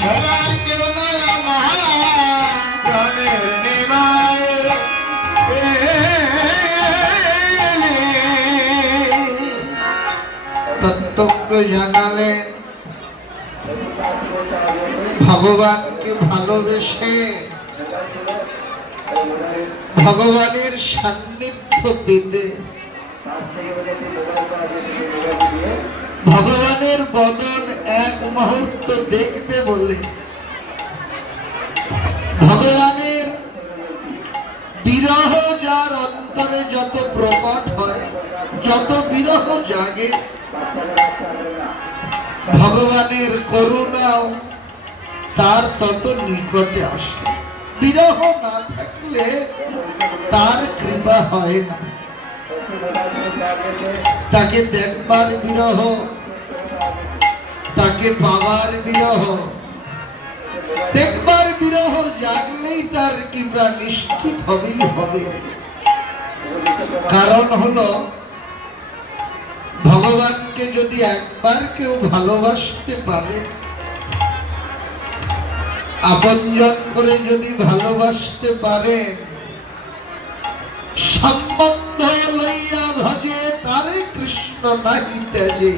সবার কেউ নয় আমার প্রাণের নিমায় তত্ত্বজ্ঞ জানালেন ভগবানকে ভালোবেসে ভগবানের সান্নিধ্য পেতে ভগবানের বদন এক মুহূর্ত দেখবে বলে ভগবানের বিরহ যার অন্তরে যত প্রকট হয়, যত বিরহ জাগে, ভগবানের করুণাও তার তত নিকটে আসে। বিরহ না থাকলে তার কৃপা হয় না। তাকে দেখবার বিরহ, তাকে পাওয়ার বিরহ, দেখবার বিরহ জাগলেই তার কৃপা নিশ্চিত হবেই হবে। কারণ হলো ভগবানকে যদি একবার কেউ ভালোবাসতে পারে, আপনজন করে যদি ভালোবাসতে পারে, সম্বন্ধ লইয়া ভজে তারে কৃষ্ণ নাহি ত্যাজে।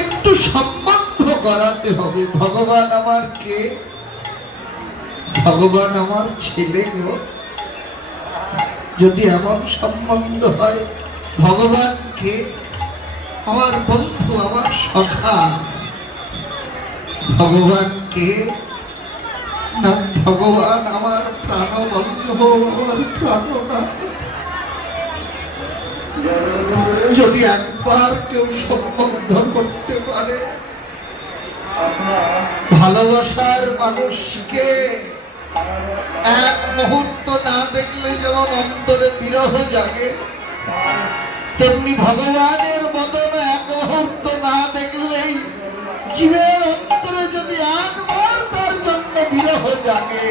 একটু সম্বন্ধ করাতে হবে। ভগবান আমার কে? ভগবান আমার ছেলে গো। যদি এমন সম্বন্ধ হয়, ভগবান কে? আমার বন্ধু, আমার সখা। ভগবান কে? না, ভগবান আমার প্রাণবন্ধু, আমার প্রাণনাথ। যদি একবার কেউ সম্বন্ধ করতে পারে, ভালোবাসার মানুষকে এক মুহূর্ত না দেখলে যেমন অন্তরে বিরহ জাগে, তেমনি ভগবানের বদন এক মুহূর্ত না দেখলেই জীবের অন্তরে যদি একবার তার জন্য বিরহ জাগে,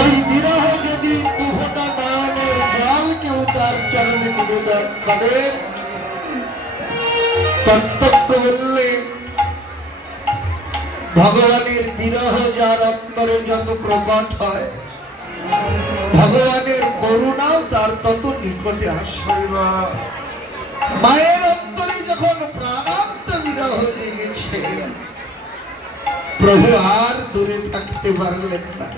ওই বিরহ যদি দুফোঁটা নয়নের জল কেউ তার চরণে নিবেদন করে, তত্ত্বজ্ঞ বললেন ভগবানের বিরহ যার অন্তরে যত প্রকট হয়, ভগবানের করুণাও তার তত নিকটে আসে। মায়ের অন্তরে যখন প্রাণান্ত বিরহ জেগেছে, প্রভু আর দূরে থাকতে পারলেন না।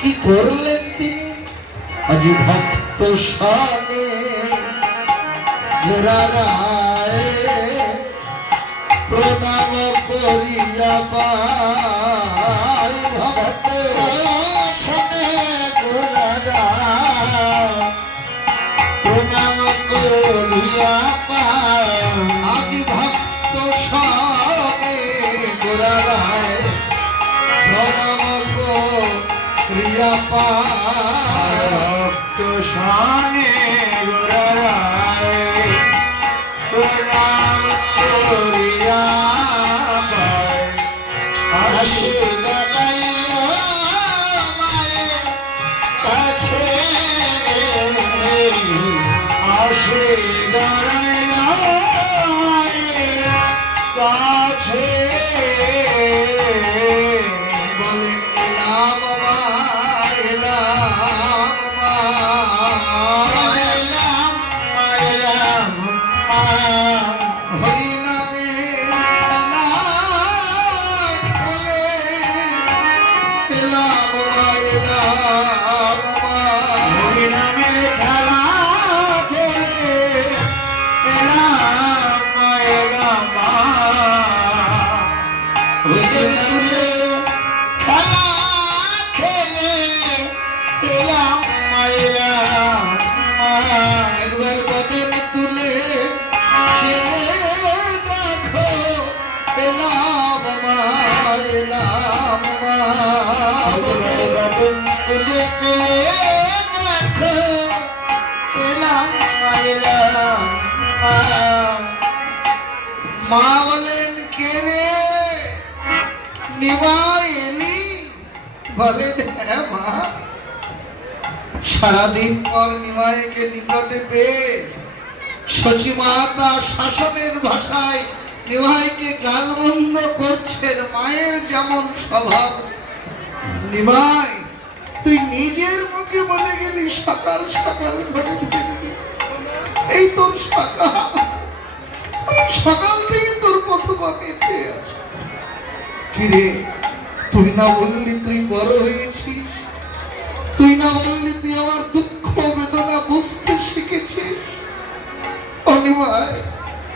কি করলেন তিনি? আজি ভক্ত সনে গোরারায় প্রণাম করিয়া পাই। ভক্ত সনে গোরারায় প্রণাম করিয়া পাই। আজি ভক্ত সনে গোরারায় প্রণাম করিয়া পাই। ভক্ত সনে গোরারায় প্রণাম করিয়া পাই। আসে দাঁড়াইয়া মায়ের কাছে, আসে দাঁড়াইয়া মায়ের কাছে, বলেন এলাম মা, এলাম মা, এলাম মা, এলাম মা। হরি নামে খেলা খেলে এলাম মা, এলাম মা। হরি নামে খেলা খেলে এলাম মা, এলাম মা। খেলা খেলে এলাম মা, এলাম মা। একবার বদন তুলে দেখো এলাম মা, এলাম মা। বদন তুলে দেখো এলাম মা, এলাম মা। মা বলেন কে রে? নিমাই এলি? বলেন হ্যাঁ মা। সারাদিন পর নিমাইকে নিকটে পেয়ে সচিমাতা শাসনের ভাষায় নিমাইকে গালমন্দ করছেন, মায়ের যেমন স্বভাব। নিমাই, তুই নিজের মুখে বলে গেলি সকাল সকাল ঘরে ফিরবি। এই তোর সকাল, আমি সকাল থেকে তোর প্রথম পেতে আছি। কিরে, তুই না বললি তুই বড় হয়েছিস? তুই না বললি তুই আমার দুঃখ বেদনা বুঝতে শিখেছিস? অনিমায়,